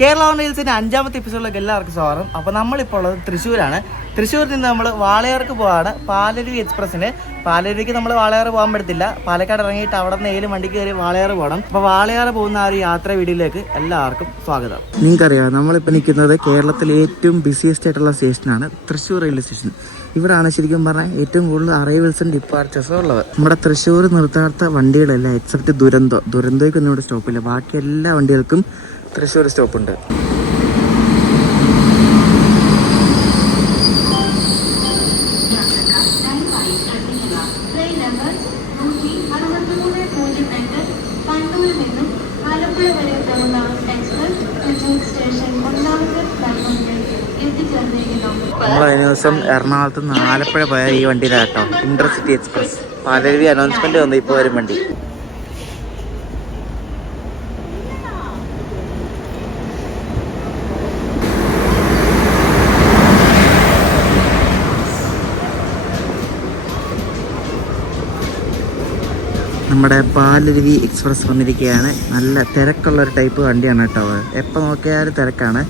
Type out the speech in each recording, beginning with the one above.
കേരള റീൽസിൻ്റെ 5ാമത്തെ എപ്പിസോഡിലേക്ക് എല്ലാവർക്കും സ്വാഗതം. അപ്പോൾ നമ്മളിപ്പോൾ ഉള്ളത് തൃശ്ശൂരാണ്. തൃശ്ശൂരിൽ നിന്ന് നമ്മൾ വാളയാർക്ക് പോവാണ്. പാലരുവി എക്സ്പ്രസ്സിന്. പാലരുവിക്ക് നമ്മൾ വാളയാർ പോകാൻ പറ്റത്തില്ല. പാലക്കാട് ഇറങ്ങിയിട്ട് അവിടെ നിന്ന് ഏലും വണ്ടിക്ക് കയറി വാളയാർ പോകണം. അപ്പോൾ വാളയാർ പോകുന്ന ആ ഒരു യാത്ര വീഡിയോയിലേക്ക് എല്ലാവർക്കും സ്വാഗതം. നിങ്ങൾക്കറിയാം, നമ്മളിപ്പോൾ നിൽക്കുന്നത് കേരളത്തിലെ ഏറ്റവും ബിസിയസ്റ്റ് ആയിട്ടുള്ള സ്റ്റേഷനാണ് തൃശ്ശൂർ റെയിൽവേ സ്റ്റേഷൻ. ഇവിടാണ് ശരിക്കും പറഞ്ഞാൽ ഏറ്റവും കൂടുതൽ അറൈവൽസും ഡിപ്പാർച്ചേഴ്സും ഉള്ളത്. നമ്മുടെ തൃശ്ശൂർ നിർത്താത്ത വണ്ടികളെല്ലാം എക്സെപ്റ്റ് ദുരന്തോയ്ക്കൊന്നും ഇവിടെ സ്റ്റോപ്പില്ല. ബാക്കി എല്ലാ വണ്ടികൾക്കും തൃശ്ശൂർ സ്റ്റോപ്പുണ്ട്. നമ്മൾ കഴിഞ്ഞ ദിവസം എറണാകുളത്ത് നിന്ന് ആലപ്പുഴ പോയ ഈ വണ്ടിയിലാട്ടോ, ഇന്റർസിറ്റി എക്സ്പ്രസ്. പാലരുവി അനൗൺസ്മെന്റ് വന്നു, ഇപ്പോൾ വരും വണ്ടി. നമ്മുടെ പാലരുവി എക്സ്പ്രസ് വന്നിരിക്കുകയാണ്. നല്ല തിരക്കുള്ളൊരു ടൈപ്പ് വണ്ടിയാണ് കേട്ടോ. എപ്പോൾ നോക്കിയാലും തിരക്കാണ്.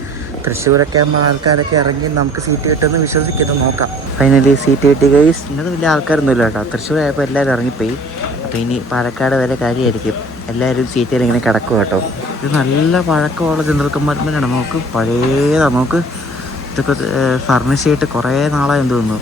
തൃശ്ശൂരൊക്കെ ആകുമ്പോൾ ആൾക്കാരൊക്കെ ഇറങ്ങി നമുക്ക് സീറ്റ് കിട്ടുമെന്ന് വിശ്വസിക്കുന്നു. നോക്കാം. ഫൈനലി സീറ്റ് കിട്ടി ഗൈസ്. ഇന്നത് വലിയ ആൾക്കാരൊന്നുമില്ല കേട്ടോ. തൃശ്ശൂർ ആയപ്പോൾ എല്ലാവരും ഇറങ്ങിപ്പോയി. അപ്പോൾ ഇനി പാലക്കാട് വരെ കാര്യമായിരിക്കും. എല്ലാവരും സീറ്റിൽ ഇങ്ങനെ കിടക്കും കേട്ടോ. ഇത് നല്ല പഴക്കമുള്ള ജനറൽ കമ്പാർട്ട്മെൻറ്റാണ്. നമുക്ക് പഴയതാണ്. നമുക്ക് ഇതൊക്കെ ഫർണിഷ് ചെയ്തിട്ട് കുറേ നാളായെന്ന് തോന്നുന്നു.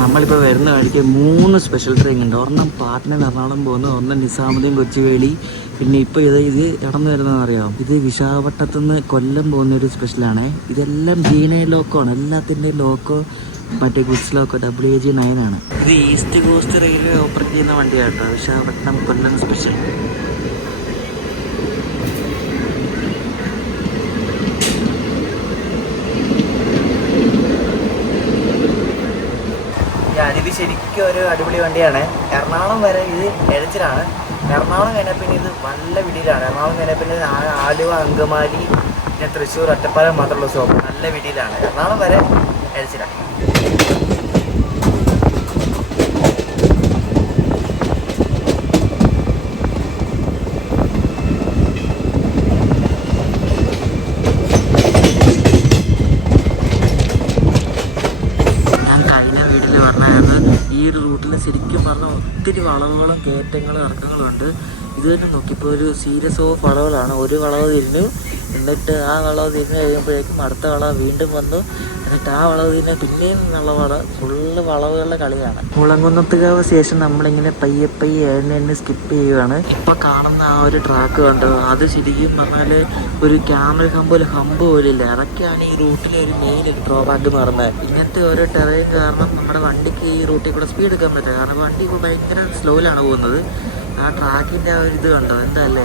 നമ്മളിപ്പോൾ വരുന്ന വഴിക്ക് 3 സ്പെഷ്യൽ ട്രെയിൻ ഉണ്ട്. ഒരെണ്ണം പാട്ന എറണാകുളം പോകുന്നു, ഒരെണ്ണം നിസാമുദ്ദീൻ കൊച്ചുവേളി, പിന്നെ ഇപ്പോൾ ഇത് ഇടന്നു വരുന്നതെന്ന് അറിയാം. ഇത് വിശാഖപട്ടണത്തുനിന്ന് കൊല്ലം പോകുന്ന ഒരു സ്പെഷ്യലാണ്. ഇതെല്ലാം G9 ലോക്കോ ആണ്. എല്ലാത്തിൻ്റെയും ലോക്കോ മറ്റേ ഗുഡ്സ് ലോക്കോ WAG9 ആണ്. ഇത് ഈസ്റ്റ് കോസ്റ്റ് റെയിൽവേ ഓപ്പറേറ്റ് ചെയ്യുന്ന വണ്ടിയാണ് കേട്ടോ. വിശാഖപട്ടണം കൊല്ലം സ്പെഷ്യൽ. ഇത് ശരിക്കും ഒരു അടിപൊളി വണ്ടിയാണ്. എറണാകുളം വരെ ഇത് എഴച്ചിലാണ്. എറണാകുളം കഴിഞ്ഞാൽ പിന്നെ ഇത് നല്ല വിടിയിലാണ്. എറണാകുളം കഴിഞ്ഞാൽ പിന്നെ ആലുവ, അങ്കമാലി, പിന്നെ തൃശ്ശൂർ, ഒറ്റപ്പാലം മാത്രമുള്ള സ്റ്റോപ്പ്. നല്ല വിടിയിലാണ്. എറണാകുളം വരെ എഴച്ചിലാണ്. ശരിക്കും പറഞ്ഞാൽ ഒത്തിരി വളവുകളും കയറ്റങ്ങളും ഇറക്കങ്ങളും ഉണ്ട്. ഇത് തന്നെ നോക്കിയപ്പോൾ ഒരു സീരീസ് ഓഫ് വളവുകളാണ്. ഒരു വളവ് തിരിഞ്ഞു, എന്നിട്ട് ആ വളവ് തിരിഞ്ഞ് കഴിയുമ്പോഴേക്കും അടുത്ത വളവ് വീണ്ടും വന്നു, എന്നിട്ട് ആ വളവ് തിരിഞ്ഞ പിന്നെയും ഉള്ള വളവ്. ഫുള്ള് വളവുകളുടെ കളിയാണ്. മുളങ്കുന്നത്തുകാവ് സ്റ്റേഷൻ നമ്മളിങ്ങനെ പയ്യെ എണ്ണ സ്കിപ്പ് ചെയ്യുകയാണ്. ഇപ്പം കാണുന്ന ആ ഒരു ട്രാക്ക് കണ്ടോ, അത് ശരിക്കും പറഞ്ഞാൽ ഒരു ക്യാമറ ഹമ്പ് പോലില്ല. അതൊക്കെയാണ് ഈ റൂട്ടിലെ ഒരു മെയിൻ ഡ്രോബാക്ക് മാറുന്നത്. ഇങ്ങനത്തെ ഓരോ ടെറൈൻ കാരണം നമ്മുടെ വണ്ടിക്ക് ഈ റൂട്ടിൽ കൂടെ സ്പീഡ് എടുക്കാൻ പറ്റില്ല. കാരണം വണ്ടി ഭയങ്കര സ്ലോയിലാണ് പോകുന്നത്. ആ ട്രാക്കിൻ്റെ ആ ഒരു ഇത് കണ്ടോ, എന്താ അല്ലേ.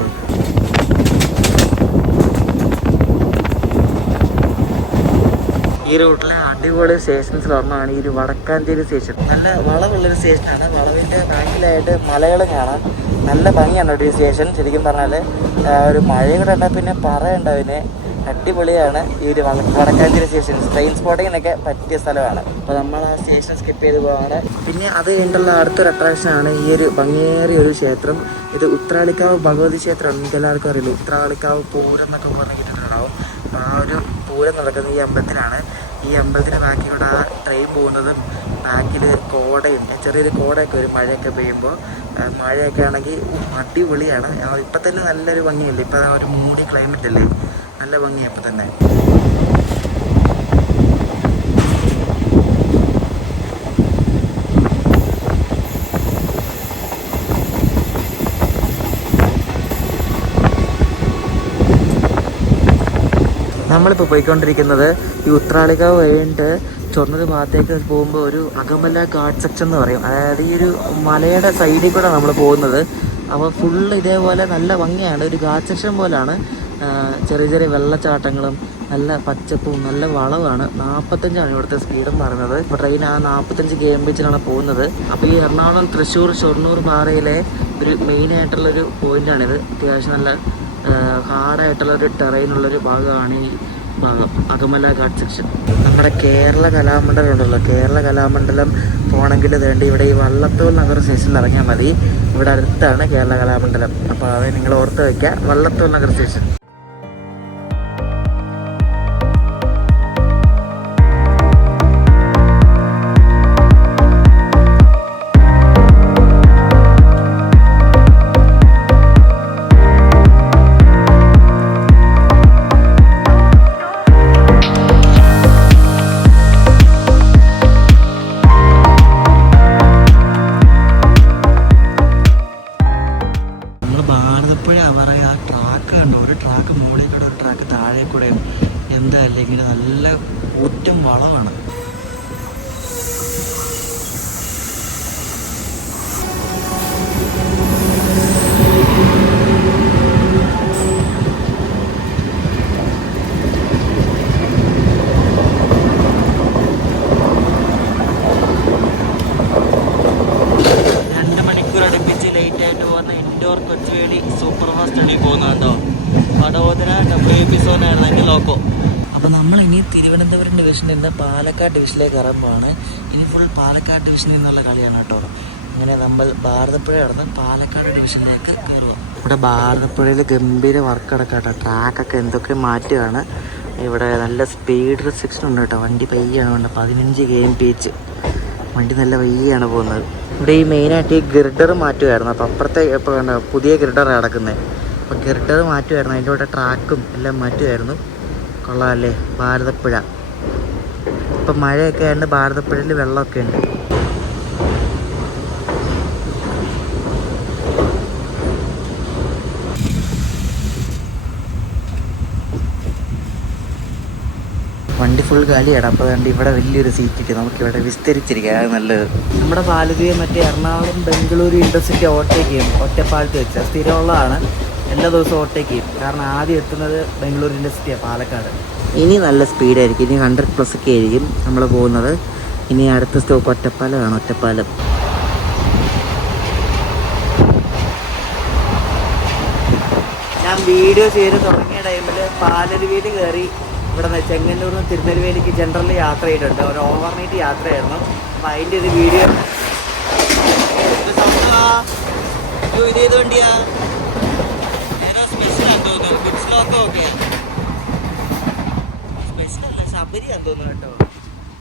ഈ റൂട്ടിലെ അടിപൊളി സ്റ്റേഷൻസിൽ ഒരെണ്ണമാണ് ഈ ഒരു വടക്കാഞ്ചേരി സ്റ്റേഷൻ. നല്ല വളവുള്ളൊരു സ്റ്റേഷനാണ്. വളവിൻ്റെ ബാക്കിലായിട്ട് മലകൾ കാണാം. നല്ല ഭംഗിയാണ് ഒരു സ്റ്റേഷൻ. ശരിക്കും പറഞ്ഞാൽ ഒരു മഴയും കൂടെ ഉണ്ടാൽ പിന്നെ പറയണ്ട. പിന്നെ അടിപൊളിയാണ് ഈ ഒരു വടക്കാഞ്ചേരി സ്റ്റേഷൻ. ട്രെയിൻ സ്പോട്ടിങ്ങിനൊക്കെ പറ്റിയ സ്ഥലമാണ്. അപ്പോൾ നമ്മൾ ആ സ്റ്റേഷൻ സ്കിപ്പ് ചെയ്ത് പോവാണ്. പിന്നെ അത് കഴിഞ്ഞിട്ടുള്ള അടുത്തൊരു അട്രാക്ഷനാണ് ഈ ഒരു ഭംഗിയേറിയ ഒരു ക്ഷേത്രം. ഇത് ഉത്രാളിക്കാവ് ഭഗവതി ക്ഷേത്രമാണ്. നിങ്ങൾക്ക് എല്ലാവർക്കും അറിയില്ല, ഉത്രാളിക്കാവ് പൂരം എന്നൊക്കെ പറഞ്ഞ് കിട്ടിയിട്ടുണ്ടാവും. അപ്പോൾ ആ ഒരു പൂരം നടക്കുന്നത് ഈ അമ്പലത്തിലാണ്. ഈ അമ്പലത്തിന് ബാക്കിലൂടെ ആ ട്രെയിൻ പോകുന്നതും ബാക്കിൽ കോടയും ചെറിയൊരു കോടയൊക്കെ വരും മഴയൊക്കെ പെയ്യുമ്പോൾ. മഴയൊക്കെ ആണെങ്കിൽ അടിപൊളിയാണ്. ഇപ്പം തന്നെ നല്ലൊരു ഭംഗിയല്ലേ. ഇപ്പം ഒരു മൂടി ക്ലൈമറ്റ് അല്ലേ, നല്ല ഭംഗിയാണ് ഇപ്പം തന്നെ. നമ്മളിപ്പോൾ പോയിക്കൊണ്ടിരിക്കുന്നത് ഈ ഉത്രാളിക്കാവ് കഴിഞ്ഞിട്ട് ചൊർണ്ണൂർ ഭാഗത്തേക്ക് പോകുമ്പോൾ ഒരു അകമല ഗാർഡ് സെക്ഷൻ എന്ന് പറയും. അതായത് ഈ ഒരു മലയുടെ സൈഡിൽ കൂടെ നമ്മൾ പോകുന്നത്. അപ്പോൾ ഫുള്ള് ഇതേപോലെ നല്ല ഭംഗിയാണ്. ഒരു ഗാർഡ് സെക്ഷൻ പോലെയാണ്. ചെറിയ ചെറിയ വെള്ളച്ചാട്ടങ്ങളും നല്ല പച്ചപ്പും നല്ല വളവാണ്. 45ആണ് ഇവിടുത്തെ സ്പീഡെന്ന് പറയുന്നത്. ഇപ്പോൾ ട്രെയിൻ ആ 45 km/h പോകുന്നത്. അപ്പോൾ ഈ എറണാകുളം തൃശ്ശൂർ ഷൊർണൂർ പാറയിലെ ഒരു മെയിനായിട്ടുള്ളൊരു പോയിൻ്റാണിത്. അത്യാവശ്യം നല്ല ഹാർഡായിട്ടുള്ളൊരു ടെറൈനുള്ളൊരു ഭാഗമാണ് ഈ ഭാഗം, അകമല ഘാട്ട് സെക്ഷൻ. നമ്മുടെ കേരള കലാമണ്ഡലം ഉണ്ടല്ലോ, കേരള കലാമണ്ഡലം പോകണമെങ്കിൽ വേണ്ടി ഇവിടെ ഈ വള്ളത്തോൾ നഗർ സ്റ്റേഷനിൽ ഇറങ്ങിയാൽ മതി. ഇവിടെ അടുത്താണ് കേരള കലാമണ്ഡലം. അപ്പോൾ അത് നിങ്ങൾ ഓർത്ത് വയ്ക്കുക, വള്ളത്തോൾ നഗർ സ്റ്റേഷൻ. ഭാരതപ്പുഴ പറയുക, ആ ട്രാക്ക് കണ്ടോ, ഒരു ട്രാക്ക് മുകളിൽ കൂടെ ഒരു ട്രാക്ക് താഴെ കൂടെ, എന്താ അല്ലെങ്കിൽ നല്ല ഊറ്റം വളമാണ്. ഇൻഡോർ കൊച്ചുവേളി സൂപ്പർ ഫാസ്റ്റ് ആണ് പോകുന്നുണ്ടോ, വഡോദര WP സോനായിരുന്നു എൻ്റെ ലോക്കോ. അപ്പോൾ നമ്മളിനി തിരുവനന്തപുരം ഡിവിഷനിൽ നിന്ന് പാലക്കാട് ഡിവിഷനിലേക്ക് ഇറങ്ങുമ്പോഴാണ്. ഇനി ഫുൾ പാലക്കാട് ഡിവിഷനിൽ നിന്നുള്ള കളിയാണ് കേട്ടോ. അങ്ങനെ നമ്മൾ ഭാരതപ്പുഴ നടന്ന് പാലക്കാട് ഡിവിഷനിലേക്ക് കയറുക. ഇവിടെ ഭാരതപ്പുഴയിൽ ഗംഭീര വർക്ക് നടക്കാട്ടോ. ട്രാക്കൊക്കെ എന്തൊക്കെ മാറ്റുകയാണ്. ഇവിടെ നല്ല സ്പീഡ് റെസ്ട്രിക്ഷൻ ഉണ്ട് കേട്ടോ. വണ്ടി പയ്യാണ് വേണ്ട, 15 kmph. വണ്ടി നല്ല പയ്യാണ് പോകുന്നത്. ഇവിടെ ഈ മെയിനായിട്ട് ഈ ഗിർഡർ മാറ്റുമായിരുന്നു. അപ്പോൾ അപ്പുറത്തെ ഇപ്പോൾ കണ്ട പുതിയ ഗിർഡറാണ് കിടക്കുന്നത്. അപ്പോൾ ഗിർഡർ മാറ്റുമായിരുന്നു, അതിൻ്റെ കൂടെ ട്രാക്കും എല്ലാം മാറ്റുമായിരുന്നു. കൊള്ളാമല്ലേ ഭാരതപ്പുഴ. ഇപ്പം മഴയൊക്കെ ആയതുകൊണ്ട് ഭാരതപ്പുഴയിൽ വെള്ളമൊക്കെ ഉണ്ട്. വണ്ടി ഫുൾ കാലിയാണ്. അപ്പോൾ അതുകൊണ്ട് ഇവിടെ വലിയൊരു സീറ്റ് ഇട്ട് നമുക്കിവിടെ വിസ്തരിച്ചിരിക്കുക, അത് നല്ലത്. നമ്മുടെ പാലരുവിയെ മറ്റേ എറണാകുളം ബംഗളൂരു ഇൻ്റർസിറ്റി ഓവർടേക്ക് ചെയ്യും. ഒറ്റപ്പാലത്ത് വെച്ചാൽ സ്ഥിരമുള്ളതാണ്, എല്ലാ ദിവസവും ഓവർടേക്ക് ചെയ്യും. കാരണം ആദ്യം എത്തുന്നത് ബംഗളൂരു ഇൻ്റർസിറ്റിയാണ്, പാലക്കാട്. ഇനി നല്ല സ്പീഡായിരിക്കും, ഇനി 100+ ഒക്കെ ആയിരിക്കും നമ്മൾ പോകുന്നത്. ഇനി അടുത്ത സ്റ്റോപ്പ് ഒറ്റപ്പാലമാണ്. ഒറ്റപ്പാലം ഞാൻ വീഡിയോ ചെയ്ത് തുടങ്ങിയ ടൈമിൽ പാലരുവിയിൽ കയറി ഇവിടെ നിന്ന് ചെങ്ങന്നൂരിൽ നിന്ന് തിരുനെൽവേലിക്ക് ജനറൽ യാത്ര ചെയ്തിട്ടുണ്ട്. ഒരു ഓവർനൈറ്റ് യാത്രയായിരുന്നു. അപ്പോൾ അതിൻ്റെ ഒരു വീഡിയോ. ഇത് ഏത് വണ്ടിയാ? സ്പെഷ്യലാന്ന് തോന്നുന്നു, ഗുഡ്സ് ലോക്കോ ഒക്കെ സ്പെഷ്യലല്ല, ശബരിയാന്ന് തോന്നുന്നു കേട്ടോ.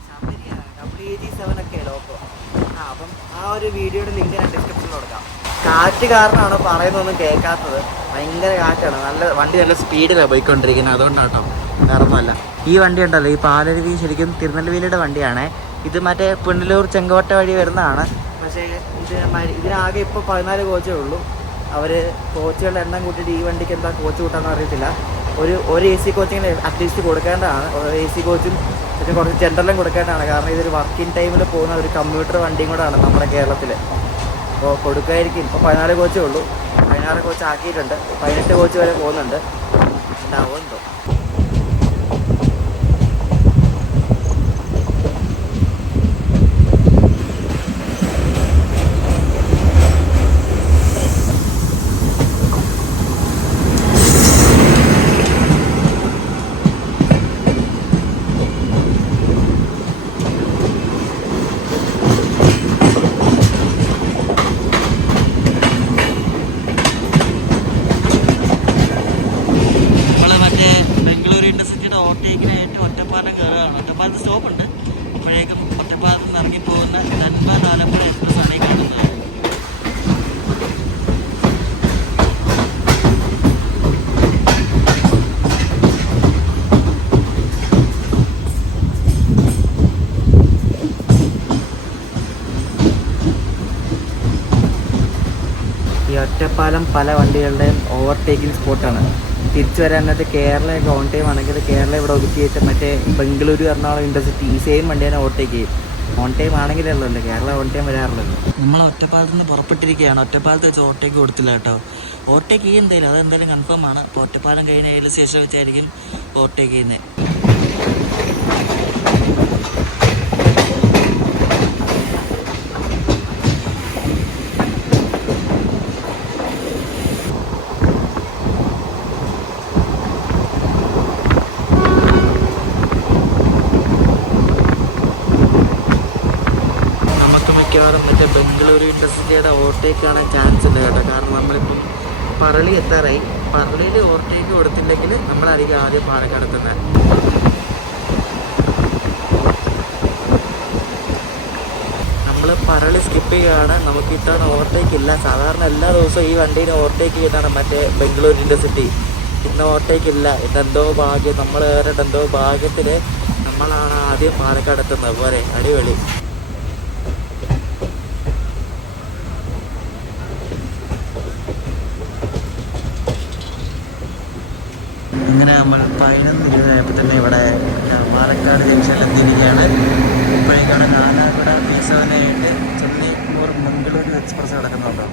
ശബരിയാണ്, WAG7 ഒക്കെ ലോക്കോ. അപ്പം ആ ഒരു വീഡിയോയുടെ ലിങ്ക് ഞാൻ ഡിസ്ക്രിപ്ഷനിൽ കൊടുക്കാം. കാറ്റ് കാരണമാണ് പറയുന്നതൊന്നും കേൾക്കാത്തത്. ഭയങ്കര കാറ്റാണ്. വണ്ടി നല്ല സ്പീഡിലാണ് പോയിക്കൊണ്ടിരിക്കുന്നത്, അതുകൊണ്ടാണ് കേട്ടോ, വേറൊന്നുമല്ല. ഈ വണ്ടി ഉണ്ടല്ലോ, ഈ പാലരുവി ശരിക്കും തിരുനെൽവേലിയുടെ വണ്ടിയാണ്. ഇത് മറ്റേ പുനലൂർ ചെങ്കോട്ട വഴി വരുന്നതാണ്. പക്ഷേ ഇതിനാകെ ഇപ്പോൾ 14 കോച്ചേ ഉള്ളൂ. അവർ കോച്ചുകളുടെ എണ്ണം കൂട്ടിയിട്ട് ഈ വണ്ടിക്ക് എന്താ കോച്ച് കൂട്ടാന്ന് അറിയത്തില്ല. ഒരു AC കോച്ചിങ്ങിന് അറ്റ്ലീസ്റ്റ് കൊടുക്കേണ്ടതാണ്. AC കോച്ചും പിന്നെ കുറച്ച് ജനറലും കൊടുക്കേണ്ടതാണ്. കാരണം ഇതൊരു വർക്കിംഗ് ടൈമിൽ പോകുന്ന ഒരു കമ്പ്യൂട്ടർ വണ്ടിയും കൂടെയാണ് നമ്മുടെ കേരളത്തിൽ. അപ്പോൾ കൊടുക്കായിരിക്കും. ഇപ്പോൾ 14 കോച്ചേ ഉള്ളൂ. 16 കോച്ച് ആക്കിയിട്ടുണ്ട്. 18 കോച്ച് വരെ പോകുന്നുണ്ട്. ഉണ്ടാവുമെന്തോ. ഓവർടേക്കിനായിട്ട് ഒറ്റപ്പാലം കയറുകയാണ്. ഒറ്റപ്പാലത്ത് സ്റ്റോപ്പുണ്ട്. അപ്പോഴേക്കും ഒറ്റപ്പാലത്ത് നിന്ന് ഇറങ്ങിപ്പോകുന്ന ധൻബാദ് ആലപ്പുഴ എക്സ്പ്രസ് ആണ് ഈ കാണുന്നത്. ഈ ഒറ്റപ്പാലം പല വണ്ടികളുടെയും ഓവർടേക്കിംഗ് സ്പോട്ടാണ്. തിരിച്ചു വരാനകത്ത് കേരളയൊക്കെ ഓൺ ടൈം ആണെങ്കിൽ കേരള ഇവിടെ ഒതുക്കിയിട്ട് മറ്റേ ബംഗളൂരു എറണാകുളം ഇൻ്റർസിറ്റി ഈ സെയിം വണ്ടി തന്നെ ഓവർടേക്ക് ചെയ്യും. ഓൺ ടൈം ആണെങ്കിലല്ലോ, കേരള ഓൺ ടൈം വരാറുള്ളൂ. നമ്മൾ ഒറ്റപ്പാലത്ത് നിന്ന് പുറപ്പെട്ടിരിക്കുകയാണ്. ഒറ്റപ്പാലത്ത് വെച്ച് ഓവർടേക്ക് കൊടുത്തില്ല കേട്ടോ. ഓവർടേക്ക് ചെയ്യുന്നതായാലും അതെന്തായാലും കൺഫേം ആണ്. അപ്പോൾ ഒറ്റപ്പാലം കഴിഞ്ഞ റെയിൽവേ സ്റ്റേഷൻ വെച്ചായിരിക്കും ഓവർടേക്ക് ചെയ്യുന്നത്. ബംഗളൂരു ഇൻഡസ്ട്രിയുടെ ഓവർടേക്ക് കാണാൻ ചാൻസ് ഉണ്ട് കേട്ടോ. കാരണം നമ്മളിപ്പം പറളി എത്താറായി. പറളിയിൽ ഓവർടേക്ക് കൊടുത്തില്ലെങ്കിൽ നമ്മളായിരിക്കും ആദ്യം പാലക്കാട് എത്തുന്നത്. നമ്മൾ പറളി സ്കിപ്പ് ചെയ്യുകയാണ്. നമുക്ക് ഇത്തവണ ഓവർടേക്ക് ഇല്ല. സാധാരണ എല്ലാ ദിവസവും ഈ വണ്ടീനെ ഓവർടേക്ക് ചെയ്യുന്നതാണ് മറ്റേ ബംഗളൂരു ഇൻഡർസിറ്റി. ഇന്ന് ഓവർടേക്ക് ഇല്ല. ഇതെന്തോ ഭാഗ്യം, നമ്മൾ വേറെ എന്തോ ഭാഗ്യത്തിൽ നമ്മളാണ് ആദ്യം പാലക്കാട് എത്തുന്നത്. പോരെ, അടിപൊളി. ഇങ്ങനെ നമ്മൾ 11:20 തന്നെ ഇവിടെ പാലക്കാട് ജംഗ്ഷനിൽ എത്തിയിരിക്കുകയാണ്. ഇപ്പോഴേക്കാണ് നാലാകുട P7 ചെന്നൈ മംഗളൂരു എക്സ്പ്രസ് കിടക്കുന്നുണ്ടോ.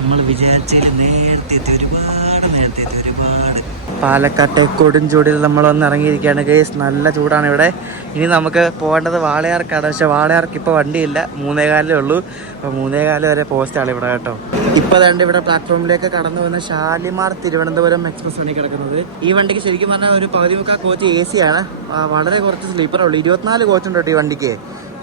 നമ്മൾ വിചാരിച്ചതിൽ നേരത്തെ എത്തി, ഒരുപാട് നേരത്തെ എത്തി, ഒരുപാട്. പാലക്കാട്ടെ കൊടുംചൂടിൽ നമ്മൾ വന്ന് ഇറങ്ങിയിരിക്കുകയാണ് ഗൈസ്. നല്ല ചൂടാണ് ഇവിടെ. ഇനി നമുക്ക് പോകേണ്ടത് വാളയാർക്കാണ്. പക്ഷേ വാളയാർക്ക് ഇപ്പോൾ വണ്ടിയില്ല, 3:15 ഉള്ളൂ. അപ്പോൾ 3:15 വരെ പോസ്റ്റാണ് ഇവിടെ കേട്ടോ. ഇപ്പോൾ അതുകൊണ്ട് ഇവിടെ പ്ലാറ്റ്ഫോമിലേക്ക് കടന്നു വന്ന ഷാലിമാർ തിരുവനന്തപുരം എക്സ്പ്രസ് ആണ് കിടക്കുന്നത്. ഈ വണ്ടിക്ക് ശരിക്കും പറഞ്ഞാൽ ഒരു 13 കോച്ച് AC ആണ്. വളരെ കുറച്ച് സ്ലീപ്പറേ ഉള്ളൂ. 24 കോച്ചുണ്ട് കേട്ടോ ഈ വണ്ടിക്ക്.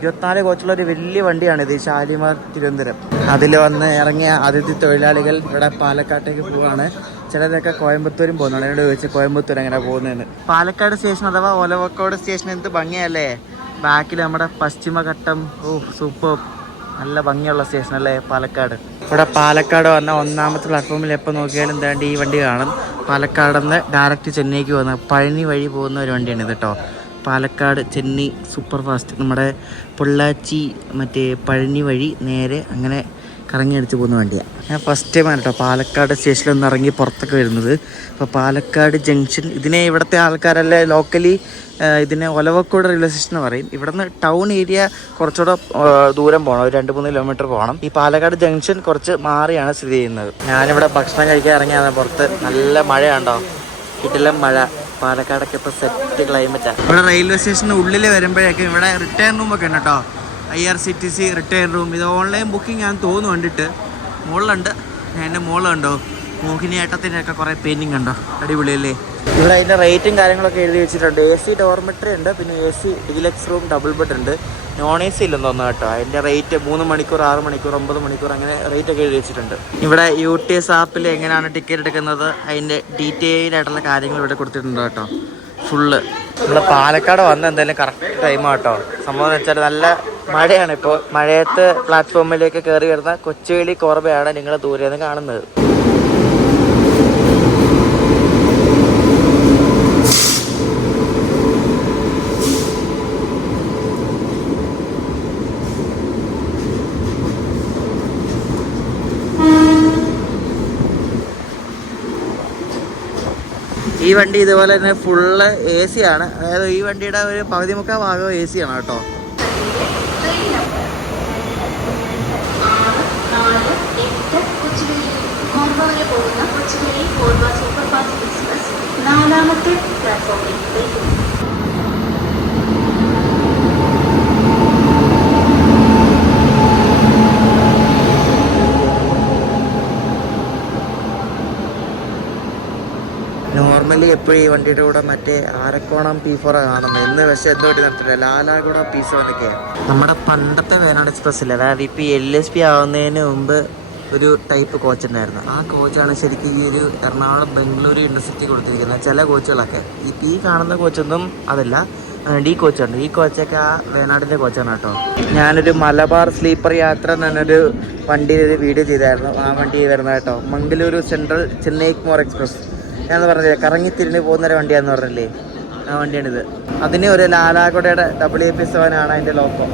24 കോച്ചുള്ള ഒരു വലിയ വണ്ടിയാണിത്, ഷാലിമാർ തിരുവനന്തപുരം. അതിൽ വന്ന് ഇറങ്ങിയ അതിഥി തൊഴിലാളികൾ ഇവിടെ പാലക്കാട്ടേക്ക് പോവാണ്. ചിലരൊക്കെ കോയമ്പത്തൂരും പോകുന്നുണ്ട്. എന്നോട് ചോദിച്ചു കോയമ്പത്തൂർ എങ്ങനെ പോകുന്നതെന്ന്. പാലക്കാട് സ്റ്റേഷൻ അഥവാ ഒലവക്കോട് സ്റ്റേഷൻ എന്ത് ഭംഗിയല്ലേ. ബാക്കിൽ നമ്മുടെ പശ്ചിമഘട്ടം. സൂപ്പർ, നല്ല ഭംഗിയുള്ള സ്റ്റേഷൻ അല്ലേ പാലക്കാട്. ഇവിടെ പാലക്കാട് വന്ന ഒന്നാമത്തെ പ്ലാറ്റ്ഫോമിൽ എപ്പോൾ നോക്കിയാലും എന്താണ്ട് ഈ വണ്ടി കാണും. പാലക്കാട് നിന്ന് ഡയറക്റ്റ് ചെന്നൈക്ക് പോകുന്ന പഴനി വഴി പോകുന്ന ഒരു വണ്ടിയാണ് ഇത് കേട്ടോ. Palakkad Chennai super fast. നമ്മുടെ പൊള്ളാച്ചി മറ്റേ പഴനി വഴി നേരെ അങ്ങനെ കറങ്ങി അടിച്ച് പോകുന്ന വണ്ടിയാണ്. ഞാൻ ഫസ്റ്റ് ടൈമാണ് കേട്ടോ പാലക്കാട് സ്റ്റേഷനിലൊന്ന് ഇറങ്ങി പുറത്തൊക്കെ വരുന്നത്. അപ്പോൾ പാലക്കാട് ജംഗ്ഷൻ, ഇതിനെ ഇവിടുത്തെ ആൾക്കാരല്ലേ ലോക്കലി ഇതിനെ ഒലവക്കോട് റെയിൽവേ സ്റ്റേഷൻ എന്ന് പറയും. ഇവിടുന്ന് ടൗൺ ഏരിയ കുറച്ചുകൂടെ ദൂരം പോകണം, ഒരു 2-3 കിലോമീറ്റർ പോകണം. ഈ പാലക്കാട് ജംഗ്ഷൻ കുറച്ച് മാറിയാണ് സ്ഥിതി ചെയ്യുന്നത്. ഞാനിവിടെ ഭക്ഷണം കഴിക്കാൻ ഇറങ്ങിയാണ്. പുറത്ത് നല്ല മഴയാണ്ടോ, കിടിലം മഴ. പാലക്കാടൊക്കെ ഇപ്പോൾ സെറ്റ് ക്ലൈമറ്റാണ്. ഇവിടെ റെയിൽവേ സ്റ്റേഷന് ഉള്ളിൽ വരുമ്പോഴേക്കും ഇവിടെ റിട്ടേൺ റൂമൊക്കെ ഉണ്ട് കേട്ടോ. IRCTC return room. ഇത് ഓൺലൈൻ ബുക്കിംഗ് ഞാൻ തോന്നുന്നു. കണ്ടിട്ട് മുകളിലുണ്ട്. ഞാൻ എൻ്റെ മുകളിലുണ്ടോ മോഹിനിയാട്ടത്തിൻ്റെയൊക്കെ കുറേ പെയിൻറ്റിങ് ഉണ്ടോ, അടിപൊളിയല്ലേ. ഇവിടെ അതിൻ്റെ റേറ്റും കാര്യങ്ങളൊക്കെ എഴുതി വെച്ചിട്ടുണ്ട്. AC ഡോർമെട്രി ഉണ്ട്, പിന്നെ AC deluxe room double bed ഉണ്ട്. നോൺ AC ഇല്ലെന്ന് തോന്നുന്നു കേട്ടോ. അതിൻ്റെ റേറ്റ് 3 മണിക്കൂർ, 6 മണിക്കൂർ, 9 മണിക്കൂർ അങ്ങനെ റേറ്റൊക്കെ എഴുതി വെച്ചിട്ടുണ്ട്. ഇവിടെ UTS ആപ്പിൽ എങ്ങനെയാണ് ടിക്കറ്റ് എടുക്കുന്നത് അതിൻ്റെ ഡീറ്റെയിൽ ആയിട്ടുള്ള കാര്യങ്ങൾ ഇവിടെ കൊടുത്തിട്ടുണ്ട് കേട്ടോ. ഫുള്ള് നമ്മൾ പാലക്കാട് വന്ന് എന്തായാലും കറക്റ്റ് ടൈമാണ് കേട്ടോ. സംഭവം എന്ന് വെച്ചാൽ നല്ല മഴയാണ് ഇപ്പോൾ. മഴയത്ത് പ്ലാറ്റ്ഫോമിലേക്ക് കയറി വരുന്ന കൊച്ചുവേളി കോർബയാണ് നിങ്ങൾ ദൂരെ നിന്ന് കാണുന്നത്. ഈ വണ്ടി ഇതുപോലെ തന്നെ ഫുള്ള് AC ആണ്. അതായത് ഈ വണ്ടിയുടെ ഒരു 13 ഭാഗം AC ആണ് കേട്ടോ. നാലാമത്തെ പ്ലാറ്റ്ഫോമിൽ നോർമലി എപ്പോഴും ഈ വണ്ടിയുടെ കൂടെ മറ്റേ ആരക്കോണം P4 കാണുന്നത്. ഇന്ന് പക്ഷേ എന്തോട്ട് നടത്തില്ല, ലാലാകുട P7 നമ്മുടെ പണ്ടത്തെ വേനാട് എക്സ്പ്രസ്സില്ല. അതായത് ഇപ്പോൾ LSP ആവുന്നതിന് മുമ്പ് ഒരു ടൈപ്പ് കോച്ച് ഉണ്ടായിരുന്നു. ആ കോച്ചാണ് ശരിക്കും ഈ ഒരു എറണാകുളം ബംഗളൂരു ഇൻഡർസിറ്റി കൊടുത്തിരിക്കുന്നത്. ചില കോച്ചുകളൊക്കെ ഈ കാണുന്ന കോച്ചൊന്നും അതല്ല. ഈ കോച്ചുണ്ട്. ഈ കോച്ചൊക്കെ ആ വേനാടിൻ്റെ കോച്ചാണ് കേട്ടോ. ഞാനൊരു മലബാർ സ്ലീപ്പർ യാത്ര എന്നൊരു വണ്ടിയിൽ ഒരു വീഡിയോ ചെയ്തായിരുന്നു. ആ വണ്ടി വരുന്നത് കേട്ടോ. Mangaluru central Chennai express. ഞാനെന്ന് പറഞ്ഞില്ലേ കറങ്ങിത്തിരിഞ്ഞ് പോകുന്നൊരു വണ്ടിയാണെന്ന് പറഞ്ഞില്ലേ, ആ വണ്ടിയാണിത്. അതിന് ഒരു ലാലാകുടയുടെ WP7 ആണ് അതിൻ്റെ ലോക്കോ.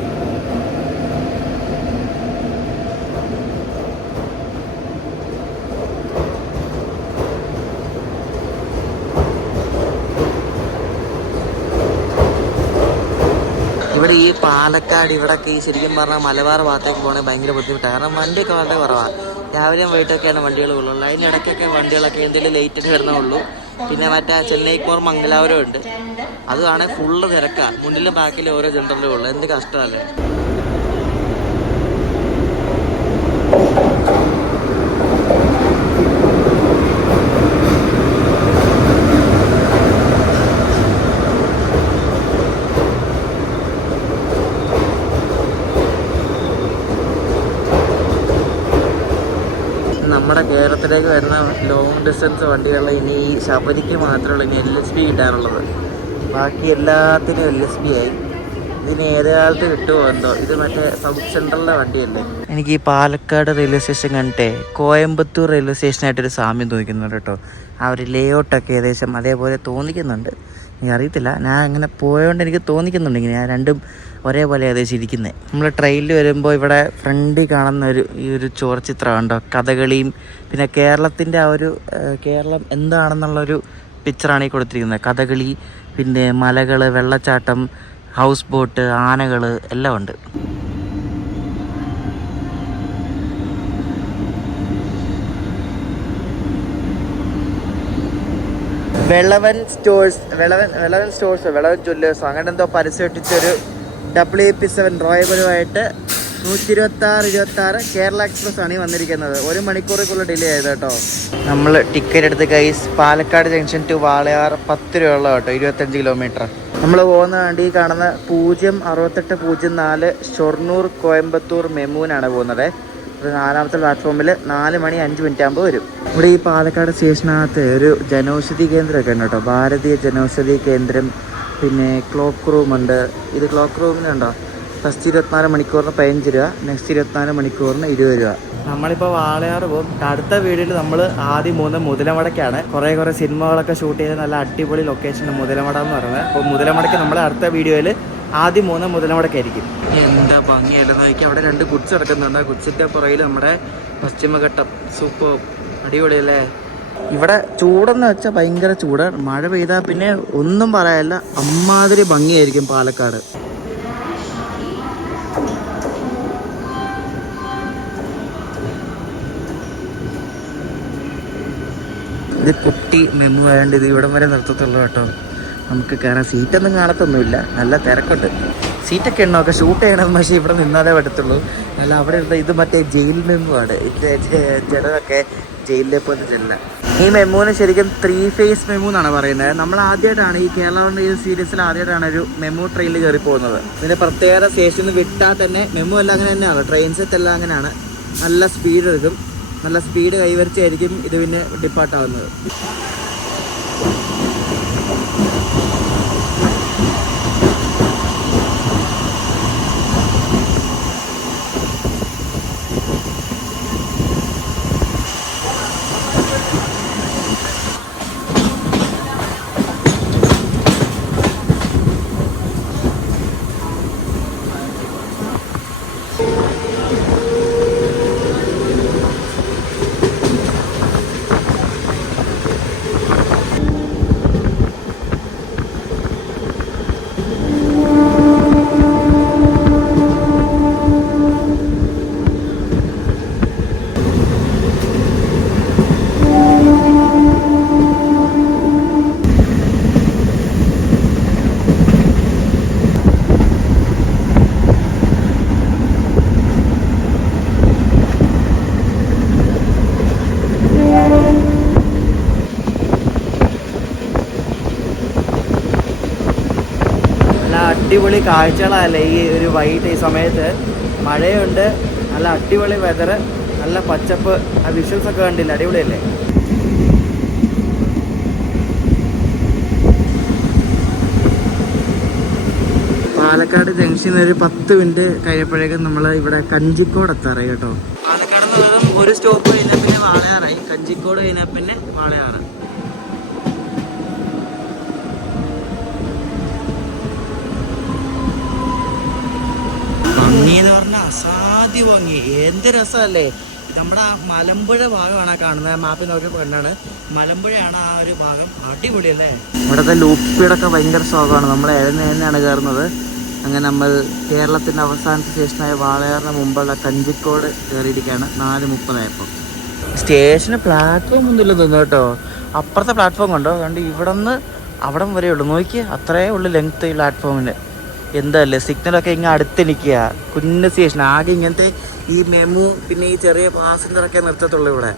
ഇവിടെ ഈ പാലക്കാട് ഇവിടെയൊക്കെ ഈ ശരിക്കും പറഞ്ഞാൽ മലബാർ ഭാഗത്തേക്ക് പോകണമെങ്കിൽ ഭയങ്കര ബുദ്ധിമുട്ടാണ്. കാരണം വണ്ടിയൊക്കെ വളരെ കുറവാണ്. രാവിലെയും വൈകിട്ടൊക്കെയാണ് വണ്ടികൾ ഉള്ളൂ. അതിൻ്റെ ഇടയ്ക്കൊക്കെ വണ്ടികളൊക്കെ എന്തെങ്കിലും ലേറ്റായിട്ട് വരുന്നേ ഉള്ളൂ. പിന്നെ മറ്റേ ചെന്നൈ മംഗലാപുരം ഉണ്ട്. അതുവാണെങ്കിൽ ഫുള്ള് തിരക്കാണ്. മുന്നിലും ബാക്കിലും ഓരോ ജനറലും ഉള്ളൂ. എന്ത് കഷ്ടമല്ലേ. ലോങ് ഡിസ്റ്റൻസ് വണ്ടികളിൽ ഇനി ശബരിക്ക് മാത്രമുള്ള ഇനി LSP കിട്ടാറുള്ളത്. ബാക്കി എല്ലാത്തിനും LSP ആയി. ഇതിന് ഏത് കാലത്ത് കിട്ടുമോ എന്തോ. ഇത് മറ്റേ സൗത്ത് സെൻട്രലിലെ വണ്ടിയല്ലേ. എനിക്ക് ഈ പാലക്കാട് റെയിൽവേ സ്റ്റേഷൻ കണ്ടിട്ടേ കോയമ്പത്തൂർ റെയിൽവേ സ്റ്റേഷനായിട്ടൊരു സാമ്യം തോന്നിക്കുന്നുണ്ട് കേട്ടോ. ആ ഒരു ലേഔട്ടൊക്കെ ഏകദേശം അതേപോലെ തോന്നിക്കുന്നുണ്ട്. എനിക്ക് അറിയത്തില്ല, ഞാൻ അങ്ങനെ പോയതുകൊണ്ട് എനിക്ക് തോന്നിക്കുന്നുണ്ട് ഇങ്ങനെ. ഞാൻ രണ്ടും ഒരേപോലെ ഏകദേശം ഇരിക്കുന്നത്. നമ്മൾ ട്രെയിനിൽ വരുമ്പോൾ ഇവിടെ ഫ്രണ്ടിൽ കാണുന്ന ഈ ഒരു ചോർച്ചിത്രം ഉണ്ടോ, കഥകളിയും പിന്നെ കേരളത്തിൻ്റെ ആ ഒരു കേരളം എന്താണെന്നുള്ളൊരു പിക്ചറാണ് ഈ കൊടുത്തിരിക്കുന്നത്. കഥകളി, പിന്നെ മലകൾ, വെള്ളച്ചാട്ടം, ഹൗസ് ബോട്ട്, ആനകൾ എല്ലാം ഉണ്ട്. വെളവൻ ജ്വല്ലേഴ്സോ അങ്ങനെ എന്തോ പരസ്യം ഇട്ടിട്ടൊരു WP7 റോയബലുമായിട്ട് 126 കേരള എക്സ്പ്രസ് ആണ് ഈ വന്നിരിക്കുന്നത്. 1 മണിക്കൂറിക്കുള്ള ഡിലേ ആയത് കേട്ടോ. നമ്മൾ ടിക്കറ്റ് എടുത്ത് guys Palakkad junction to Walayar 10 രൂപയുള്ള കേട്ടോ, 25 കിലോമീറ്റർ. നമ്മൾ പോകുന്ന വണ്ടി കാണുന്ന 06804 ഷൊർണൂർ കോയമ്പത്തൂർ മെമൂനാണ് പോകുന്നത്. ഒരു 4ാമത്തെ പ്ലാറ്റ്ഫോമിൽ 4 മണി 5 മിനിറ്റ് ആകുമ്പോൾ വരും. ഇവിടെ ഈ പാലക്കാട് സ്റ്റേഷനകത്ത് ഒരു ജനൗഷധി കേന്ദ്രമൊക്കെ ഉണ്ട് കേട്ടോ, ഭാരതീയ ജനൗഷധി കേന്ദ്രം. പിന്നെ ക്ലോക്ക് റൂമുണ്ട്. ഇത് ക്ലോക്ക് റൂമിനുണ്ടോ, ഫസ്റ്റ് 24 മണിക്കൂറിന് 15 രൂപ, നെക്സ്റ്റ് 24 മണിക്കൂറിന് 20 രൂപ. നമ്മളിപ്പോൾ വാളയാർ പോകും. അടുത്ത വീഡിയോയിൽ നമ്മൾ ആദ്യം പോകുന്നത് മുതലമടക്കാണ്. കുറേ സിനിമകളൊക്കെ ഷൂട്ട് ചെയ്ത് നല്ല അടിപൊളി ലൊക്കേഷൻ മുതലമട എന്ന് പറയുന്നത്. അപ്പോൾ മുതലമടയ്ക്ക് നമ്മൾ അടുത്ത വീഡിയോയിൽ ആദ്യം പോകുന്ന മുതലമടക്കായിരിക്കും. എന്താ ഭംഗിയല്ലെന്ന് നോക്കി. അവിടെ 2 ഗുഡ്സ് കിടക്കുന്നുണ്ട്. ഗുഡ്സിൻ്റെ പുറയിൽ നമ്മുടെ പശ്ചിമഘട്ടം. സൂപ്പർ അടിപൊളിയല്ലേ. ഇവിടെ ചൂടെന്ന് വെച്ചാൽ ഭയങ്കര ചൂട്. മഴ പെയ്താൽ പിന്നെ ഒന്നും പറയാനില്ല, അമ്മാതിരി ഭംഗിയായിരിക്കും പാലക്കാട്. ഇത് കുട്ടി മെമു ആയതുകൊണ്ട് ഇത് ഇവിടം വരെ നിർത്തത്തുള്ളൂ കേട്ടോ. നമുക്ക് കയറാൻ സീറ്റൊന്നും കാണത്തൊന്നുമില്ല, നല്ല തിരക്കുണ്ട്. സീറ്റൊക്കെ ഉണ്ടോ ഷൂട്ട് ചെയ്യണം, പക്ഷേ ഇവിടെ നിന്നാലേ പറ്റത്തുള്ളൂ. അല്ല അവിടെ ഇരുന്ന ഇത് മറ്റേ ജയിൽ മെമുവാണ്. ചിലതൊക്കെ ജയിലിലെ പോലെ ചെല്ല. ഈ മെമുവിന് ശരിക്കും 3 ഫേസ് മെമു എന്നാണ് പറയുന്നത്. നമ്മൾ ആദ്യമായിട്ടാണ് ഈ കേരള ഈ സീരീസിൽ ആദ്യമായിട്ടാണ് ഒരു മെമു ട്രെയിനിൽ കയറി പോകുന്നത്. ഇതിൻ്റെ പ്രത്യേകത സ്റ്റേഷനിൽ വിട്ടാൽ തന്നെ മെമു എല്ലാം അങ്ങനെ തന്നെയാണ്, ട്രെയിൻ സെറ്റ് എല്ലാം അങ്ങനെയാണ്. നല്ല സ്പീഡ് എടുക്കും, നല്ല സ്പീഡ് കൈവരിച്ചായിരിക്കും ഇത് പിന്നെ ഡിപ്പാർട്ടാവുന്നത്. അടിപൊളി കാഴ്ചകളല്ലേ ഈ ഒരു വൈകിട്ട് ഈ സമയത്ത്. മഴയുണ്ട്, നല്ല അടിപൊളി വെതർ, നല്ല പച്ചപ്പ്. ആ വിഷ്വൽസ് ഒക്കെ കണ്ടില്ല, അടിപൊളിയല്ലേ. പാലക്കാട് ജംഗ്ഷനിൽ ഒരു 10 മിനിറ്റ് കഴിയപ്പോഴേക്കും നമ്മൾ ഇവിടെ കഞ്ചിക്കോട് എത്താറായി കേട്ടോ. പാലക്കാട് എന്നുള്ളതും ഒരു സ്റ്റോപ്പ് കഴിഞ്ഞാൽ പിന്നെ വാളയാറായി, കഞ്ചിക്കോട് കഴിഞ്ഞാൽ പിന്നെ വാളയാറ്. ഭംഗി എന്ന് പറഞ്ഞാൽ അസാധ്യ ഭംഗി, എന്ത് രസമല്ലേ. നമ്മുടെ ആ മലമ്പുഴ ഭാഗമാണ് കാണുന്നത്. മാപ്പിൽ നോക്കിയപ്പോൾ കണ്ടാണ് മലമ്പുഴയാണ് ആ ഒരു ഭാഗം. അടിപൊളിയല്ലേ. ഇവിടുത്തെ ലൂപ്പ് സ്പീഡൊക്കെ ഭയങ്കര സ്ട്രോങ്ങാണ്. നമ്മൾ എഴുന്നേന്നാണ് കയറുന്നത്. അങ്ങനെ നമ്മൾ കേരളത്തിൻ്റെ അവസാനത്തെ സ്റ്റേഷനായ വാളയാറിന് മുമ്പുള്ള കഞ്ചിക്കോട് കയറിയിരിക്കുകയാണ് 4:30 ആയപ്പോൾ. സ്റ്റേഷന് പ്ലാറ്റ്ഫോം ഒന്നുമില്ല തോന്നുന്നു കേട്ടോ. അപ്പുറത്തെ പ്ലാറ്റ്ഫോം കണ്ടോ, അതുകൊണ്ട് ഇവിടെ നിന്ന് അവിടം വരെ ഉള്ളൂ. നോക്കി അത്രയേ ഉള്ളൂ ലെങ്ത്ത് ഈ പ്ലാറ്റ്ഫോമിന്. എന്തല്ലേ സിഗ്നലൊക്കെ ഇങ്ങനെ അടുത്ത് നിൽക്കുക. കുഞ്ഞ് സ്റ്റേഷൻ ആകെ ഇങ്ങനത്തെ ഈ മെമു പിന്നെ ഈ ചെറിയ പാസഞ്ചറൊക്കെ നിർത്തത്തുള്ളൂ ഇവിടെ.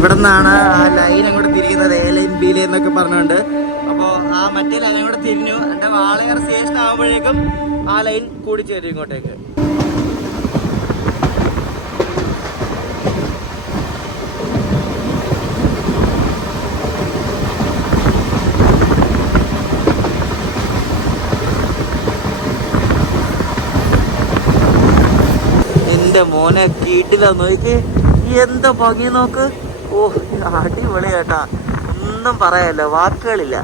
ഇവിടെ നിന്നാണ് ആ ലൈൻ അങ്ങോട്ട് തിരിക്കുന്നത്, എ ലൈൻ ബി ലൈൻ എന്നൊക്കെ പറഞ്ഞുകൊണ്ട്. അപ്പോൾ ആ മറ്റേ ലൈൻ അങ്ങോട്ട് തിരിഞ്ഞു. എൻ്റെ വാളയാർ സ്റ്റേഷൻ ആകുമ്പോഴേക്കും ആ ലൈൻ കൂടി ചേരും ഇങ്ങോട്ടേക്ക്. എൻ്റെ മോനെ കീട്ടില്ല നോക്ക്, എന്താ ഭംഗി നോക്ക്. ഓ അടിപൊളി കേട്ടാ, ഒന്നും പറയാല്ല, വാക്കുകളില്ല.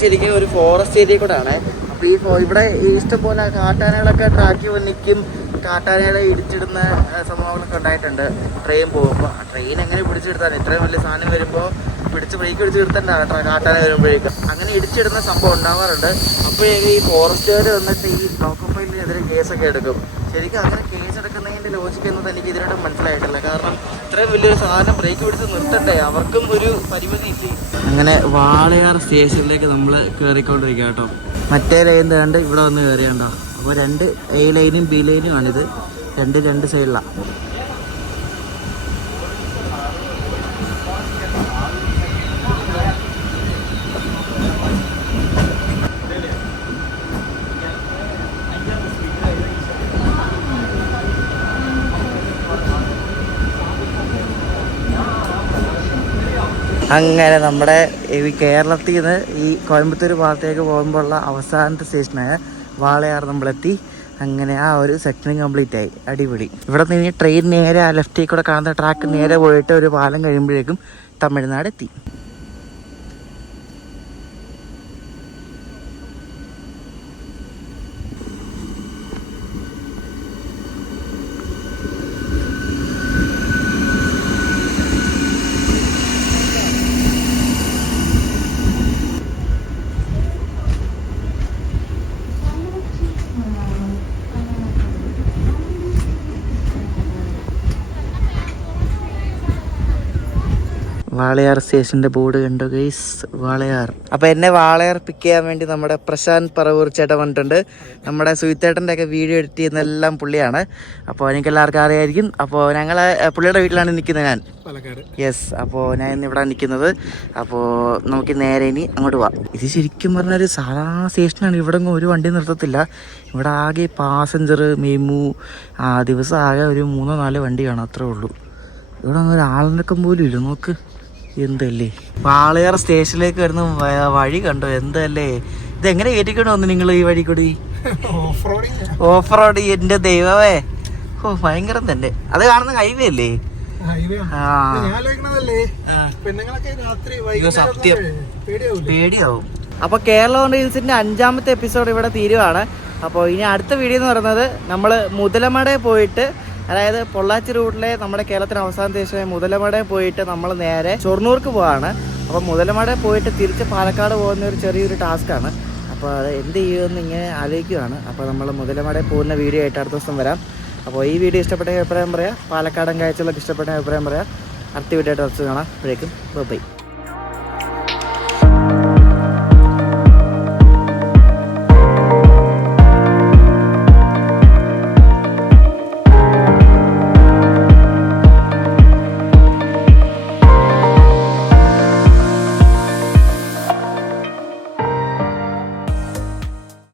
ശരിക്കും ഒരു ഫോറസ്റ്റ് ഏരിയ കൂടെ ആണ്. അപ്പോൾ ഇവിടെ ഇഷ്ടംപോലെ കാട്ടാനകളൊക്കെ ട്രാക്കിൽ നിൽക്കും, കാട്ടാനകളെ ഇടിച്ചിടുന്ന സംഭവങ്ങളൊക്കെ ഉണ്ടായിട്ടുണ്ട്. ട്രെയിൻ പോകുമ്പോൾ ട്രെയിൻ എങ്ങനെ പിടിച്ചെടുത്താണ്, ഇത്രയും വലിയ സാധനം വരുമ്പോൾ ബ്രേക്ക് പിടിച്ചെടുത്തിട്ടാണ് കാട്ടാന വരുമ്പോഴേക്കും അങ്ങനെ ഇടിച്ചിടുന്ന സംഭവം ഉണ്ടാവാറുണ്ട്. അപ്പോഴേക്കും ഈ ഫോറസ്റ്റുകാർ വന്നിട്ട് ഈ ലോക്കപ്പൈലിനെതിരെ കേസൊക്കെ എടുക്കും. ശരിക്കും അങ്ങനെ കേസ് എടുക്കുന്നതിൻ്റെ ലോജിക്ക് എന്നത് എനിക്ക് ഇതിനായിട്ട് മനസ്സിലായിട്ടില്ല. കാരണം ഇത്രയും വലിയൊരു സാധനം ബ്രേക്ക് പിടിച്ച് നിർത്തണ്ടേ, അവർക്കും ഒരു പരിമിതി ഇല്ലേ. അങ്ങനെ വാളയാർ സ്റ്റേഷനിലേക്ക് നമ്മൾ കയറിക്കൊണ്ടിരിക്കുക കേട്ടോ. മറ്റേ ലൈൻ കണ്ട് ഇവിടെ വന്ന് കയറിയുണ്ടോ. അപ്പോൾ 2 എ ലൈനും ബി ലൈനും ആണിത്, രണ്ട് സൈഡിലാണ്. അങ്ങനെ നമ്മുടെ ഈ കേരളത്തിൽ നിന്ന് ഈ കോയമ്പത്തൂർ ഭാഗത്തേക്ക് പോകുമ്പോഴുള്ള അവസാനത്തെ സ്റ്റേഷനായ വാളയാർ നമ്മളെത്തി. അങ്ങനെ ആ ഒരു സെക്ഷനിങ് കംപ്ലീറ്റ് ആയി, അടിപൊളി. ഇവിടെ നിന്ന് ട്രെയിൻ നേരെ ആ ലെഫ്റ്റിൽ കൂടെ കാണുന്ന ട്രാക്ക് നേരെ പോയിട്ട് ഒരു പാലം കഴിയുമ്പോഴേക്കും തമിഴ്നാട് എത്തി. വാളയാർ സ്റ്റേഷൻ്റെ ബോർഡ് കണ്ടു ഗൈസ്, വാളയാർ. അപ്പോൾ എന്നെ വാളയാർ പിക്ക് ചെയ്യാൻ വേണ്ടി നമ്മുടെ പ്രശാന്ത് പറവൂർ ചേട്ടൻ വന്നിട്ടുണ്ട്. നമ്മുടെ സുഹിത്തേട്ടൻ്റെ ഒക്കെ വീഡിയോ എഡിറ്റ് ചെയ്യുന്നതെല്ലാം പുള്ളിയാണ്. അപ്പോൾ എനിക്ക് എല്ലാവർക്കും അറിയായിരിക്കും. അപ്പോൾ ഞങ്ങൾ പുള്ളിയുടെ വീട്ടിലാണ് നിൽക്കുന്നത് ഞാൻ, പാലക്കാട്. യെസ്, അപ്പോൾ ഞാൻ ഇന്ന് ഇവിടെ നിൽക്കുന്നത്. അപ്പോൾ നമുക്ക് നേരെ ഇനി അങ്ങോട്ട് പോവാം. ഇത് ശരിക്കും പറഞ്ഞൊരു സാധാരണ സ്റ്റേഷനാണ്. ഇവിടെ ഒരു വണ്ടി നിർത്തത്തില്ല. ഇവിടെ ആകെ പാസഞ്ചർ, മെമു, ദിവസം ആകെ ഒരു 3-4 വണ്ടി കാണും, അത്രേ ഉള്ളൂ. ഇവിടെ ഒരു ആളിനക്കം പോലും ഇല്ല. നോക്ക് എന്തല്ലേ. വാളയാർ സ്റ്റേഷനിലേക്ക് വരുന്ന വഴി കണ്ടോ, എന്തല്ലേ. ഇതെങ്ങനെ കയറ്റിക്കൊണ്ട് വന്നു നിങ്ങൾ ഈ വഴി കൂടി? Off road. എന്റെ ദൈവമേ, ഓ ഭയങ്കരം തന്നെ. അത് കാണുന്ന ഹൈവേ അല്ലേ? സത്യം പേടിയാവും. അപ്പൊ കേരള റീൽസിന്റെ 5ാമത്തെ എപ്പിസോഡ് ഇവിടെ തീരുവാണ്. അപ്പോൾ ഇനി അടുത്ത വീഡിയോ എന്ന് പറയുന്നത് നമ്മൾ മുതലമടയിൽ പോയിട്ട്, അതായത് പൊള്ളാച്ചി റൂട്ടിലെ നമ്മുടെ കേരളത്തിന് അവസാന ദേശമായ മുതലമടയിൽ പോയിട്ട് നമ്മൾ നേരെ ഷൊർണൂർക്ക് പോവാണ്. അപ്പോൾ മുതലമടയിൽ പോയിട്ട് തിരിച്ച് പാലക്കാട് പോകുന്ന ഒരു ചെറിയൊരു ടാസ്ക്കാണ്. അപ്പോൾ അത് എന്ത് ചെയ്യുമെന്ന് ഇങ്ങനെ ആലോചിക്കുകയാണ്. അപ്പോൾ നമ്മൾ മുതലമടയിൽ പോകുന്ന വീഡിയോ ആയിട്ട് അടുത്ത ദിവസം വരാം. അപ്പോൾ ഈ വീഡിയോ ഇഷ്ടപ്പെട്ട അഭിപ്രായം പറയാം, പാലക്കാടൻ കാഴ്ചകളൊക്കെ ഇഷ്ടപ്പെട്ട അഭിപ്രായം പറയാം. അടുത്ത വീഡിയോ ആയിട്ട് കുറച്ച് കാണാം. അപ്പോഴേക്കും ബൈ.